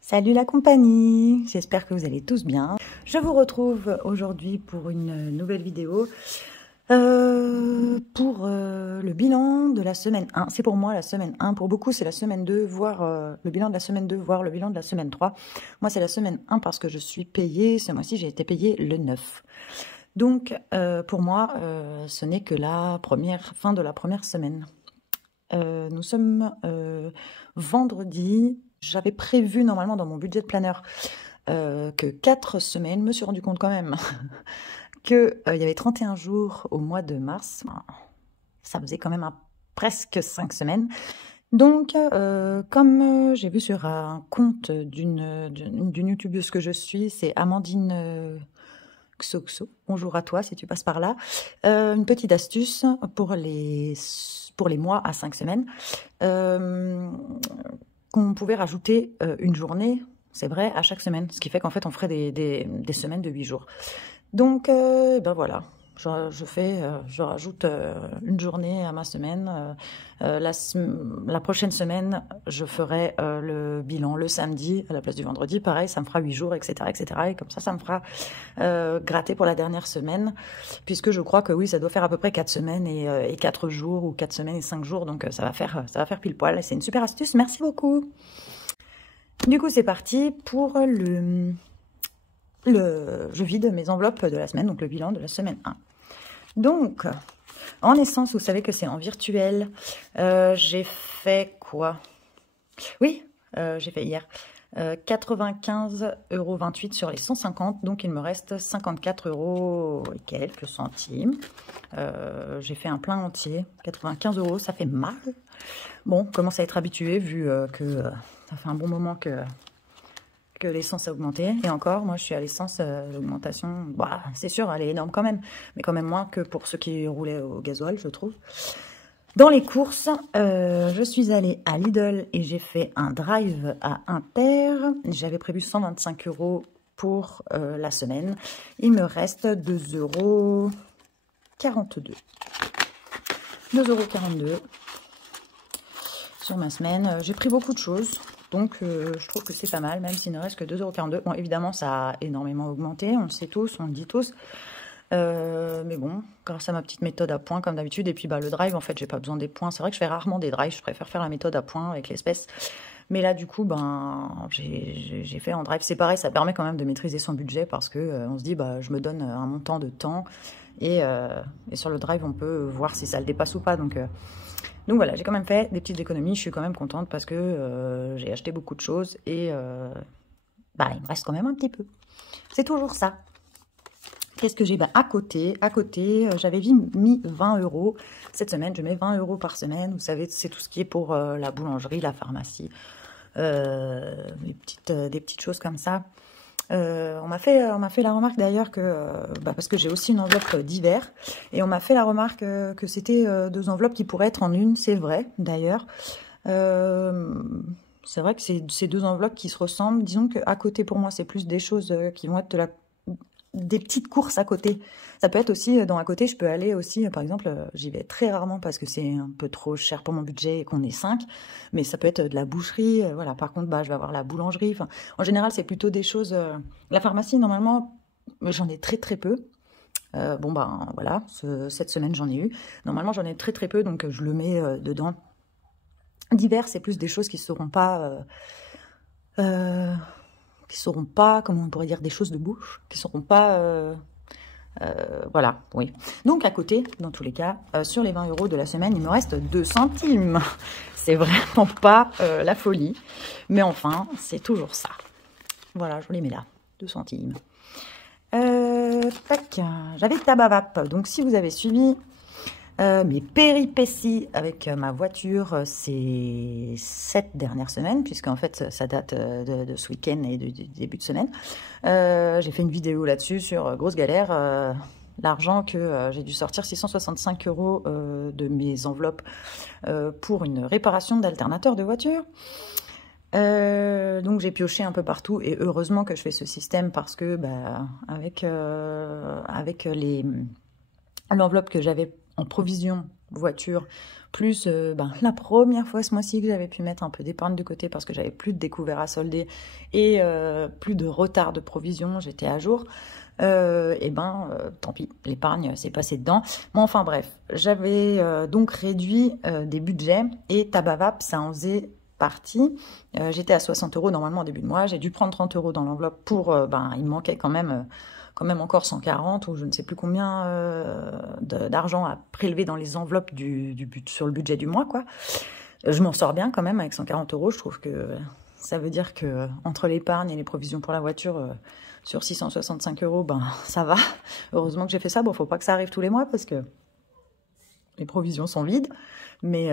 Salut la compagnie, j'espère que vous allez tous bien. Je vous retrouve aujourd'hui pour une nouvelle vidéo pour le bilan de la semaine 1. C'est pour moi la semaine 1, pour beaucoup c'est la semaine 2, voire le bilan de la semaine 2, voire le bilan de la semaine 3. Moi c'est la semaine 1 parce que je suis payée, ce mois-ci j'ai été payée le 9. Donc pour moi ce n'est que la fin de la première semaine. Nous sommes vendredi. J'avais prévu normalement dans mon budget de planeur que 4 semaines. Je me suis rendu compte quand même qu'il y avait 31 jours au mois de mars. Ça faisait quand même presque 5 semaines. Donc, comme j'ai vu sur un compte d'une youtubeuse que je suis, c'est Amandine Xoxo. Bonjour à toi si tu passes par là. Une petite astuce pour les mois à 5 semaines. Qu'on pouvait rajouter une journée, c'est vrai, à chaque semaine. Ce qui fait qu'en fait, on ferait des semaines de 8 jours. Donc, ben voilà, je rajoute une journée à ma semaine. La prochaine semaine, je ferai le bilan le samedi à la place du vendredi. Pareil, ça me fera 8 jours, etc., etc. Et comme ça me fera gratter pour la dernière semaine. Puisque je crois que oui, ça doit faire à peu près 4 semaines et 4 jours, ou 4 semaines et 5 jours. Donc, ça va faire pile poil. C'est une super astuce. Merci beaucoup. Du coup, c'est parti pour je vide mes enveloppes de la semaine, donc le bilan de la semaine 1. Donc, en essence, vous savez que c'est en virtuel. J'ai fait quoi? Oui, j'ai fait hier 95,28 € sur les 150, donc il me reste 54 € et quelques centimes. J'ai fait un plein entier, 95 €, ça fait mal. Bon, commence à être habitué vu que ça fait un bon moment que l'essence a augmenté. Et encore, moi je suis à l'essence, l'augmentation, bah, c'est sûr, elle est énorme quand même, mais quand même moins que pour ceux qui roulaient au gasoil, je trouve. Dans les courses, je suis allée à Lidl et j'ai fait un drive à Inter. J'avais prévu 125 € pour la semaine. Il me reste 2,42 €. 2,42 € sur ma semaine. J'ai pris beaucoup de choses. Donc, je trouve que c'est pas mal, même s'il ne reste que 2,42 €. Bon, évidemment, ça a énormément augmenté, on le sait tous, on le dit tous. Mais bon, grâce à ma petite méthode à points, comme d'habitude. Et puis, bah, le drive, en fait, j'ai pas besoin des points. C'est vrai que je fais rarement des drives, je préfère faire la méthode à points avec l'espèce. Mais là, du coup, ben, j'ai fait en drive. C'est pareil, ça permet quand même de maîtriser son budget parce que on se dit, bah, je me donne un montant de temps. Et sur le drive, on peut voir si ça le dépasse ou pas. Donc voilà, j'ai quand même fait des petites économies. Je suis quand même contente parce que j'ai acheté beaucoup de choses et bah, il me reste quand même un petit peu. C'est toujours ça. Qu'est-ce que j'ai? À côté, j'avais mis 20 € cette semaine. Je mets 20 € par semaine. Vous savez, c'est tout ce qui est pour la boulangerie, la pharmacie, des petites choses comme ça. On m'a fait la remarque d'ailleurs que, parce que j'ai aussi une enveloppe d'hiver, et on m'a fait la remarque que c'était 2 enveloppes qui pourraient être en une, c'est vrai d'ailleurs. C'est vrai que c'est ces 2 enveloppes qui se ressemblent. Disons qu'à côté pour moi c'est plus des choses qui vont être des petites courses à côté. Ça peut être aussi dans à côté, je peux aller aussi, par exemple, j'y vais très rarement parce que c'est un peu trop cher pour mon budget et qu'on est 5, mais ça peut être de la boucherie, voilà. Par contre, bah, je vais avoir la boulangerie. Enfin, en général, c'est plutôt des choses. La pharmacie, normalement, j'en ai très peu. Bon, ben voilà, cette semaine, j'en ai eu. Normalement, j'en ai très peu, donc je le mets dedans. D'hiver, c'est plus des choses qui seront pas... comment on pourrait dire, des choses de bouche, qui seront pas, voilà, oui. Donc à côté, dans tous les cas, sur les 20 € de la semaine, il me reste 2 centimes. C'est vraiment pas la folie, mais enfin, c'est toujours ça. Voilà, je les mets là, 2 centimes. Tac, j'avais Tabavap, donc si vous avez suivi mes péripéties avec ma voiture ces 7 dernières semaines, puisqu'en fait ça date de ce week-end et du début de semaine. J'ai fait une vidéo là-dessus sur grosse galère, l'argent que j'ai dû sortir 665 € de mes enveloppes pour une réparation d'alternateur de voiture. Donc j'ai pioché un peu partout et heureusement que je fais ce système parce que avec l'enveloppe que j'avais en provision voiture, plus la première fois ce mois-ci que j'avais pu mettre un peu d'épargne de côté parce que j'avais plus de découvert à solder et plus de retard de provision, j'étais à jour. Tant pis, l'épargne s'est passée dedans. Bon, enfin bref, j'avais donc réduit des budgets et Tabavap, ça en faisait partie. J'étais à 60 € normalement au début de mois, j'ai dû prendre 30 € dans l'enveloppe pour, il me manquait quand même encore 140 ou je ne sais plus combien d'argent à prélever dans les enveloppes sur le budget du mois, quoi. Je m'en sors bien quand même avec 140 €, je trouve que ça veut dire que entre l'épargne et les provisions pour la voiture, sur 665 €, ça va. Heureusement que j'ai fait ça. Bon, faut pas que ça arrive tous les mois parce que les provisions sont vides. Mais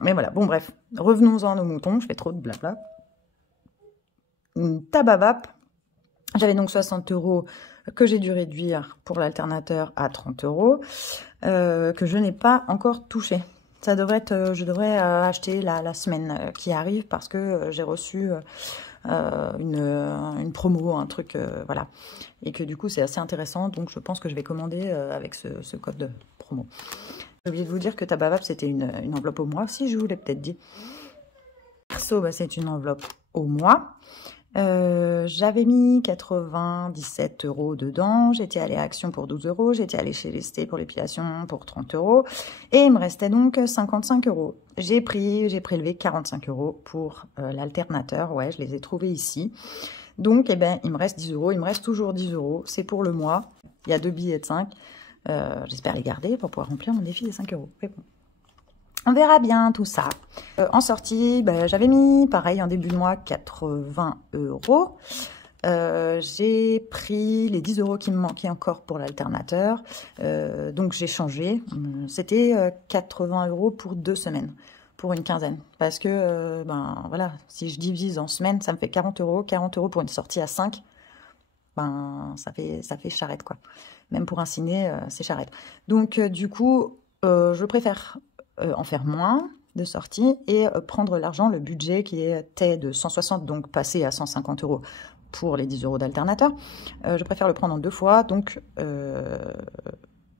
voilà. Bon, bref. Revenons-en à nos moutons. Je fais trop de blabla. Tabavap. J'avais donc 60 € que j'ai dû réduire pour l'alternateur à 30 € que je n'ai pas encore touché. Ça devrait être, je devrais acheter la semaine qui arrive parce que j'ai reçu une promo, un truc, voilà. Et que du coup, c'est assez intéressant. Donc, je pense que je vais commander avec ce code de promo. J'ai oublié de vous dire que Tabavap, c'était une enveloppe au mois. Si, je vous l'ai peut-être dit. Perso, c'est une enveloppe au mois. J'avais mis 97 € dedans, j'étais allée à Action pour 12 €, j'étais allée chez Lesté pour l'épilation pour 30 € et il me restait donc 55 €. J'ai prélevé 45 € pour l'alternateur, ouais, je les ai trouvés ici. Donc, il me reste 10 €, il me reste toujours 10 €, c'est pour le mois, il y a 2 billets de 5, j'espère les garder pour pouvoir remplir mon défi des 5 €. Mais bon. On verra bien tout ça. En sortie, j'avais mis, pareil, en début de mois, 80 €. J'ai pris les 10 € qui me manquaient encore pour l'alternateur. Donc, j'ai changé. C'était 80 € pour 2 semaines, pour une quinzaine. Parce que, voilà, si je divise en semaines, ça me fait 40 €. 40 € pour une sortie à 5, ça fait charrette, quoi. Même pour un ciné, c'est charrette. Donc, du coup, je préfère en faire moins de sorties et prendre l'argent, le budget qui était de 160, donc passer à 150 € pour les 10 € d'alternateur. Je préfère le prendre en 2 fois, donc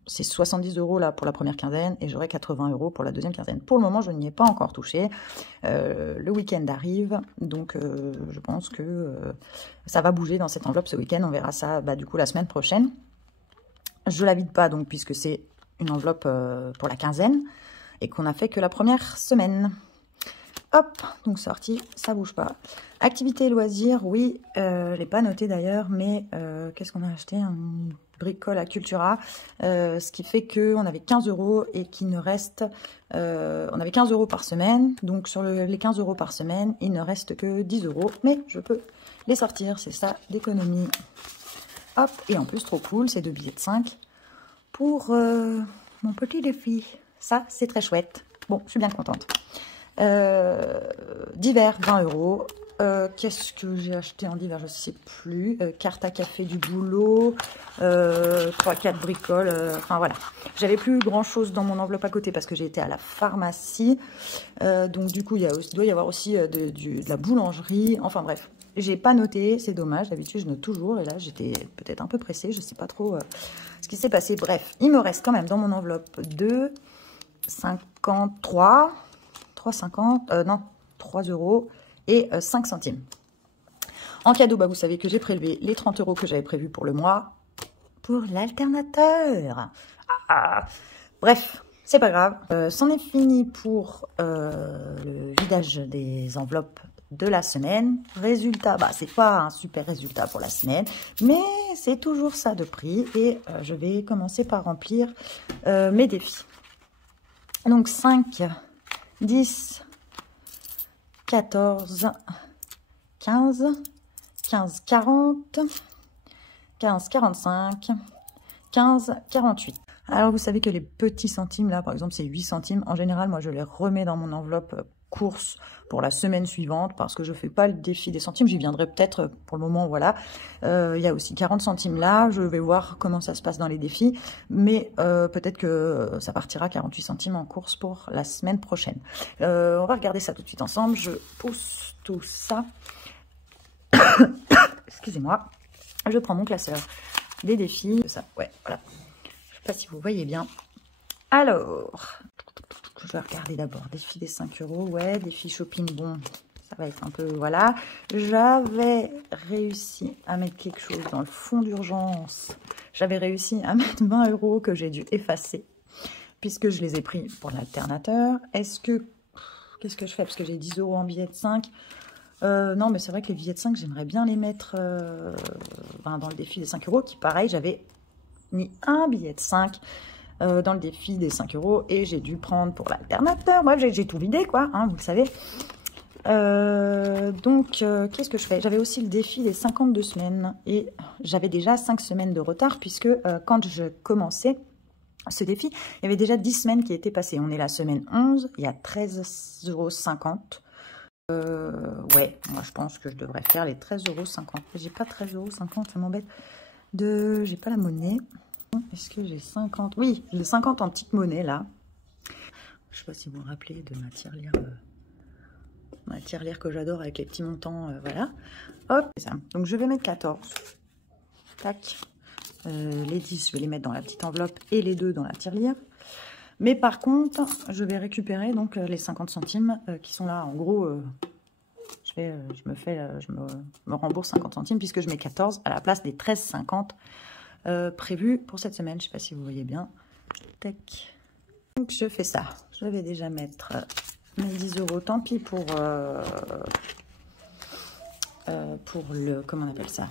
c'est 70 € là pour la première quinzaine et j'aurai 80 € pour la deuxième quinzaine. Pour le moment, je n'y ai pas encore touché. Le week-end arrive, donc je pense que ça va bouger dans cette enveloppe ce week-end. On verra ça du coup la semaine prochaine. Je la vide pas donc puisque c'est une enveloppe pour la quinzaine et qu'on a fait que la première semaine. Hop, donc sortie, ça bouge pas. Activité et loisirs, oui, je l'ai pas noté d'ailleurs, mais qu'est-ce qu'on a acheté? Une bricole à Cultura, ce qui fait qu'on avait 15 € et qu'il ne reste, on avait 15 € par semaine, donc sur les 15 € par semaine, il ne reste que 10 €, mais je peux les sortir, c'est ça d'économie. Hop, et en plus trop cool, c'est 2 billets de 5 pour mon petit défi. Ça, c'est très chouette. Bon, je suis bien contente. Divers, 20 €. Qu'est-ce que j'ai acheté en divers? Je ne sais plus. Carte à café du boulot. 3-4 bricoles. Enfin, voilà. J'avais plus grand-chose dans mon enveloppe à côté parce que j'ai été à la pharmacie. Donc, du coup, il doit y avoir aussi de la boulangerie. Enfin, bref. J'ai pas noté. C'est dommage. D'habitude, je note toujours. Et là, j'étais peut-être un peu pressée. Je ne sais pas trop ce qui s'est passé. Bref, il me reste quand même dans mon enveloppe 3,50 € et 5 centimes. En cadeau, vous savez que j'ai prélevé les 30 € que j'avais prévus pour le mois pour l'alternateur. Bref, c'est pas grave. C'en est fini pour le vidage des enveloppes de la semaine. Résultat, c'est pas un super résultat pour la semaine, mais c'est toujours ça de prix et je vais commencer par remplir mes défis. Donc 5, 10, 14, 15, 15, 40, 15, 45, 15, 48. Alors, vous savez que les petits centimes, là, par exemple, c'est 8 centimes. En général, moi, je les remets dans mon enveloppe course pour la semaine suivante parce que je fais pas le défi des centimes. J'y viendrai peut-être pour le moment, voilà. Il y a aussi 40 centimes là. Je vais voir comment ça se passe dans les défis. Mais peut-être que ça partira 48 centimes en course pour la semaine prochaine. On va regarder ça tout de suite ensemble. Je pousse tout ça. Excusez-moi. Je prends mon classeur des défis. Ça, ouais, voilà. Je sais pas si vous voyez bien. Alors, je vais regarder d'abord. Défi des 5 €. Ouais, défi shopping. Bon, ça va être un peu... Voilà. J'avais réussi à mettre quelque chose dans le fond d'urgence. J'avais réussi à mettre 20 € que j'ai dû effacer. Puisque je les ai pris pour l'alternateur. Est-ce que... Qu'est-ce que je fais? Parce que j'ai 10 € en billets de 5. Non, mais c'est vrai que les billets de 5, j'aimerais bien les mettre dans le défi des 5 €. Qui, pareil, j'avais mis un billet de 5 dans le défi des 5 € et j'ai dû prendre pour l'alternateur. Bref, j'ai tout vidé, quoi, hein, vous le savez. Qu'est-ce que je fais? J'avais aussi le défi des 52 semaines et j'avais déjà 5 semaines de retard puisque quand je commençais ce défi, il y avait déjà 10 semaines qui étaient passées. On est la semaine 11, il y a 13,50 €. Ouais, moi je pense que je devrais faire les 13,50 €. J'ai pas 13,50 €, ça m'embête. J'ai pas la monnaie. Est-ce que j'ai 50? Oui, j'ai 50 en petite monnaie là. Je sais pas si vous vous rappelez de ma tirelire. Ma tirelire que j'adore avec les petits montants. Voilà. Hop, c'est ça. Donc je vais mettre 14. Tac. Les 10, je vais les mettre dans la petite enveloppe et les 2 dans la tirelire. Mais par contre, je vais récupérer donc les 50 centimes qui sont là. En gros, je me rembourse 50 centimes puisque je mets 14 à la place des 13,50 prévus pour cette semaine. Je ne sais pas si vous voyez bien. Tac. Donc je fais ça. Je vais déjà mettre mes 10 €. Tant pis pour le... Comment on appelle ça?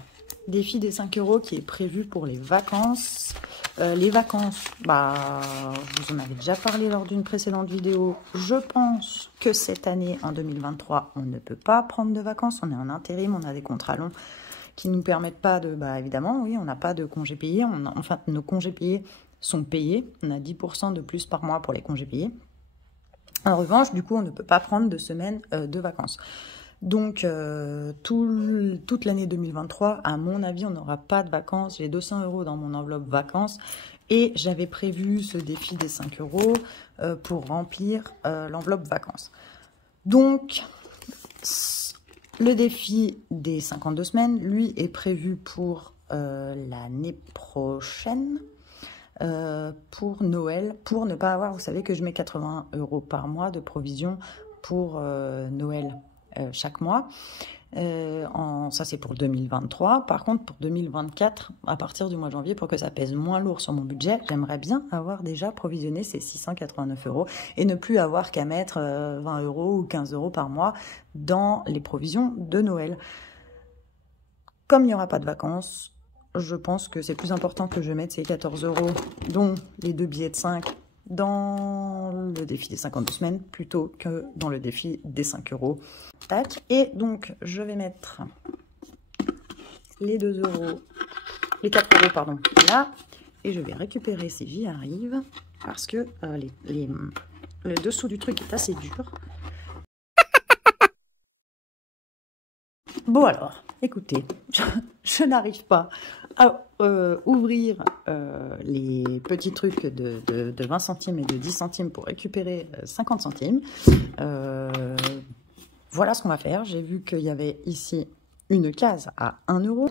Défi des 5 € qui est prévu pour les vacances. Les vacances, bah, je vous en avais déjà parlé lors d'une précédente vidéo. Je pense que cette année, en 2023, on ne peut pas prendre de vacances. On est en intérim, on a des contrats longs qui ne nous permettent pas de... Bah, évidemment, oui, on n'a pas de congés payés. Enfin, nos congés payés sont payés. On a 10% de plus par mois pour les congés payés. En revanche, du coup, on ne peut pas prendre de semaines de vacances. Donc, toute l'année 2023, à mon avis, on n'aura pas de vacances. J'ai 200 € dans mon enveloppe vacances. Et j'avais prévu ce défi des 5 € pour remplir l'enveloppe vacances. Donc, le défi des 52 semaines, lui, est prévu pour l'année prochaine. Pour Noël, pour ne pas avoir, vous savez que je mets 80 € par mois de provision pour Noël. Chaque mois. Ça, c'est pour 2023. Par contre, pour 2024, à partir du mois de janvier, pour que ça pèse moins lourd sur mon budget, j'aimerais bien avoir déjà provisionné ces 689 € et ne plus avoir qu'à mettre 20 € ou 15 € par mois dans les provisions de Noël. Comme il n'y aura pas de vacances, je pense que c'est plus important que je mette ces 14 €, dont les 2 billets de 5, dans le défi des 52 semaines plutôt que dans le défi des 5 €. Tac. Et donc, je vais mettre les 2 €, les 4 € pardon, là. Et je vais récupérer ces j'y arrive parce que le dessous du truc est assez dur. Bon alors, écoutez, je n'arrive pas à ouvrir les petits trucs de 20 centimes et de 10 centimes pour récupérer 50 centimes. Voilà ce qu'on va faire. J'ai vu qu'il y avait ici une case à 1 €.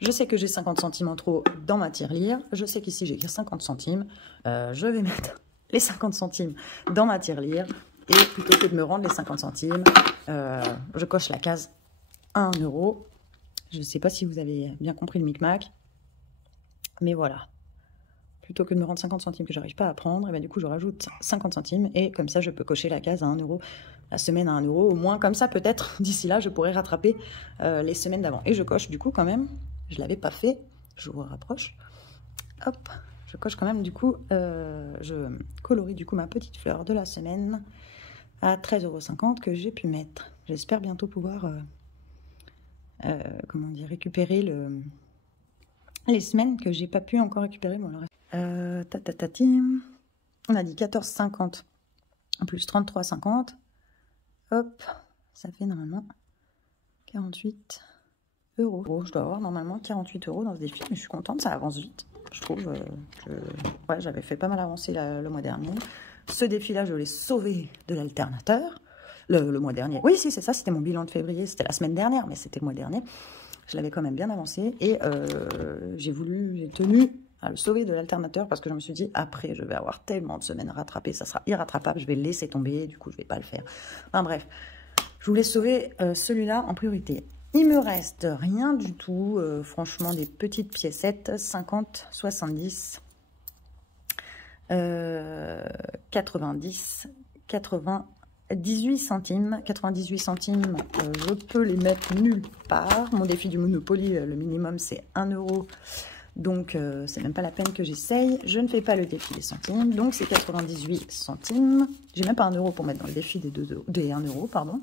Je sais que j'ai 50 centimes en trop dans ma tirelire. Je sais qu'ici j'ai 50 centimes. Je vais mettre les 50 centimes dans ma tirelire. Et plutôt que de me rendre les 50 centimes, je coche la case 1 €. Je ne sais pas si vous avez bien compris le micmac. Mais voilà. Plutôt que de me rendre 50 centimes que j'arrive pas à prendre, et bien du coup je rajoute 50 centimes. Et comme ça je peux cocher la case à 1 €. La semaine à 1 €. Au moins comme ça peut-être d'ici là je pourrais rattraper les semaines d'avant. Et je coche du coup quand même. Je ne l'avais pas fait. Je vous rapproche. Hop. Je coche quand même du coup. Je colorie du coup ma petite fleur de la semaine à 13,50 € que j'ai pu mettre. J'espère bientôt pouvoir... comment dire, récupérer les semaines que j'ai pas pu encore récupérer. Bon, on a dit 14,50 plus 33,50. Hop, ça fait normalement 48 €. Bon, je dois avoir normalement 48 € dans ce défi, mais je suis contente, ça avance vite. Je trouve que ouais, j'avais fait pas mal avancer le mois dernier. Ce défi-là, je l'ai sauvé de l'alternateur. Le mois dernier. Oui, si, c'est ça, c'était mon bilan de février. C'était la semaine dernière, mais c'était le mois dernier. Je l'avais quand même bien avancé. Et j'ai tenu à le sauver de l'alternateur parce que je me suis dit, après, je vais avoir tellement de semaines à rattraper, ça sera irrattrapable, je vais le laisser tomber, du coup, je vais pas le faire. Enfin bref, je voulais sauver celui-là en priorité. Il me reste rien du tout, franchement, des petites piécettes, 50, 70, 90, 80, 18 centimes. 98 centimes, je peux les mettre nulle part. Mon défi du Monopoly, le minimum, c'est 1 €. Donc, c'est même pas la peine que j'essaye. Je ne fais pas le défi des centimes. Donc, c'est 98 centimes. J'ai même pas 1 € pour mettre dans le défi des 1 €, pardon.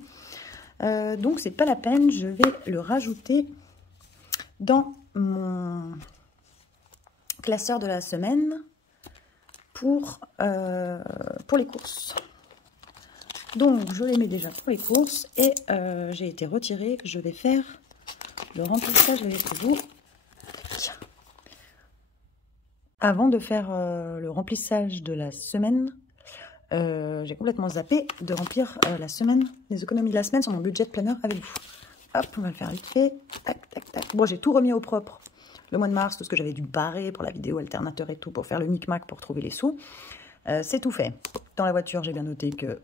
Donc, c'est pas la peine. Je vais le rajouter dans mon classeur de la semaine pour les courses. Donc, je les mets déjà pour les courses et j'ai été retirée. Je vais faire le remplissage avec vous. Avant de faire le remplissage de la semaine, j'ai complètement zappé de remplir la semaine, les économies de la semaine sur mon budget planner avec vous. Hop, on va le faire vite fait. Tac, tac, tac. Bon, j'ai tout remis au propre. Le mois de mars, tout ce que j'avais dû barrer pour la vidéo alternateur et tout, pour faire le micmac, pour trouver les sous. C'est tout fait. Dans la voiture, j'ai bien noté que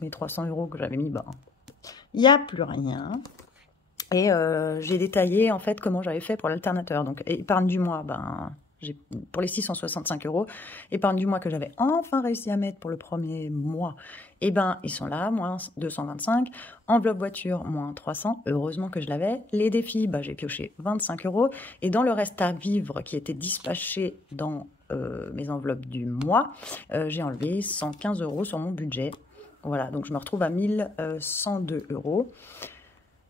mes 300 € que j'avais mis, ben, il n'y a plus rien. Et j'ai détaillé, en fait, comment j'avais fait pour l'alternateur. Donc, épargne du mois, ben... pour les 665 €, épargne du mois que j'avais enfin réussi à mettre pour le premier mois, et ben ils sont là, moins 225. Enveloppe voiture, moins 300, heureusement que je l'avais. Les défis, bah, j'ai pioché 25 €. Et dans le reste à vivre qui était dispatché dans mes enveloppes du mois, j'ai enlevé 115 € sur mon budget. Voilà, donc je me retrouve à 1102 €.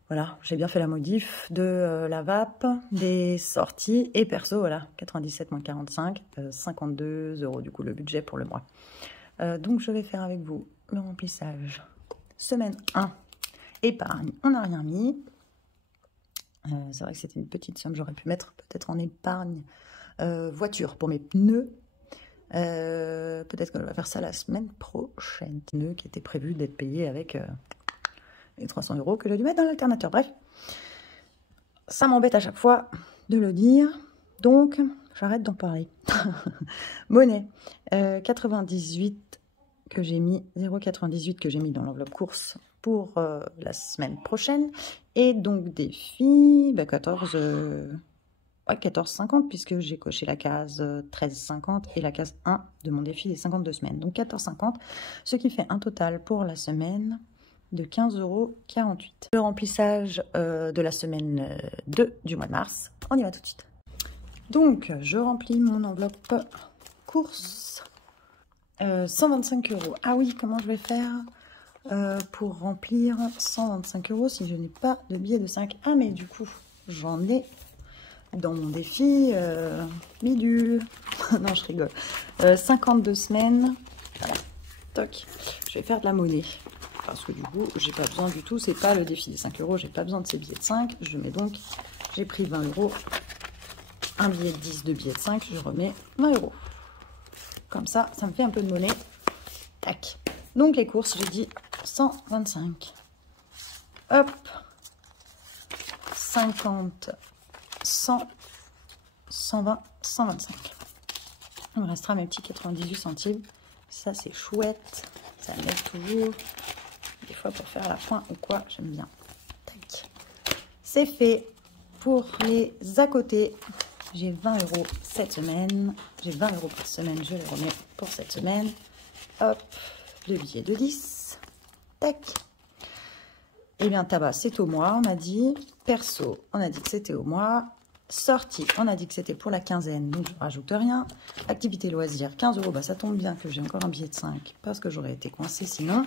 Voilà, j'ai bien fait la modif de la VAP, des sorties et perso, voilà, 97 moins 45, 52 € du coup le budget pour le mois. Donc je vais faire avec vous le remplissage. Semaine 1, épargne, on n'a rien mis. C'est vrai que c'était une petite somme, j'aurais pu mettre peut-être en épargne voiture pour mes pneus. Peut-être que je vais faire ça la semaine prochaine. Pneus qui étaient prévus d'être payés avec... les 300 € que j'ai dû mettre dans l'alternateur. Bref, ça m'embête à chaque fois de le dire, donc j'arrête d'en parler. Monnaie, 98 que j'ai mis, 0,98 que j'ai mis dans l'enveloppe course pour la semaine prochaine. Et donc défi, bah 14,50 puisque j'ai coché la case 13,50 et la case 1 de mon défi des 52 semaines. Donc 14,50, ce qui fait un total pour la semaine de 15,48 €. Le remplissage de la semaine 2 du mois de mars. On y va tout de suite. Donc, je remplis mon enveloppe course. 125 €. Ah oui, comment je vais faire pour remplir 125 € si je n'ai pas de billets de 5? Ah, mais du coup, j'en ai dans mon défi bidule. Non, je rigole. 52 semaines. Voilà. Toc. Je vais faire de la monnaie. Parce que du coup, j'ai pas besoin du tout, c'est pas le défi des 5 €, j'ai pas besoin de ces billets de 5. Je mets donc, j'ai pris 20 €, un billet de 10, deux billets de 5, je remets 20 €. Comme ça, ça me fait un peu de monnaie. Tac. Donc les courses, j'ai dit 125. Hop. 50, 100, 120, 125. Il me restera mes petits 98 centimes. Ça, c'est chouette. Ça m'aide toujours. Des fois pour faire la pointe ou quoi, j'aime bien. Tac. C'est fait. Pour les à côté, j'ai 20 € cette semaine. J'ai 20 € par semaine, je les remets pour cette semaine. Hop, le billet de 10. Tac. Et bien, tabac, c'est au mois, on a dit. Perso, on a dit que c'était au mois. Sortie, on a dit que c'était pour la quinzaine, donc je ne rajoute rien. Activité loisir, 15 €, bah ça tombe bien que j'ai encore un billet de 5 parce que j'aurais été coincée sinon.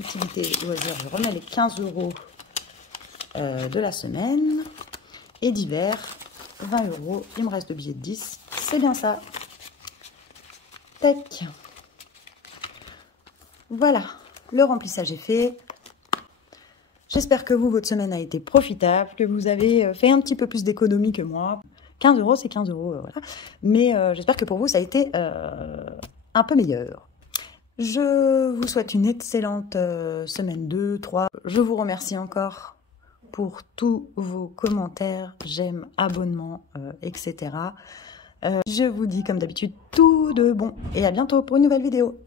Activité loisir, je remets les 15 € de la semaine. Et d'hiver, 20 €, il me reste deux billets de 10, c'est bien ça. Tac. Voilà, le remplissage est fait. J'espère que vous, votre semaine a été profitable, que vous avez fait un petit peu plus d'économie que moi. 15 €, c'est 15 €, voilà. Mais j'espère que pour vous, ça a été un peu meilleur. Je vous souhaite une excellente semaine 2, 3. Je vous remercie encore pour tous vos commentaires, j'aime, abonnements, etc. Je vous dis comme d'habitude tout de bon et à bientôt pour une nouvelle vidéo.